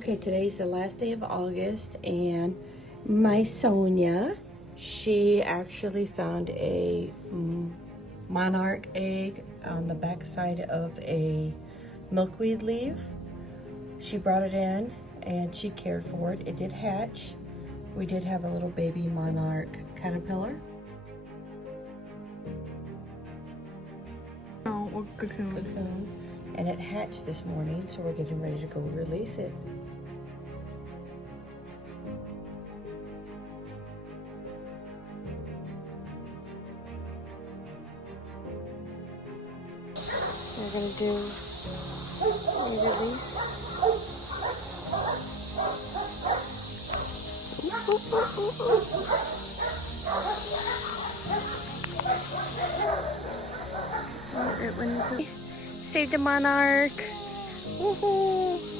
Okay, today's the last day of August, and my Sonya, she actually found a monarch egg on the backside of a milkweed leaf. She brought it in and she cared for it. It did hatch. We did have a little baby monarch caterpillar. Oh, cocoon. And it hatched this morning, so we're getting ready to go release it. We're gonna do release. Save the monarch. Woohoo!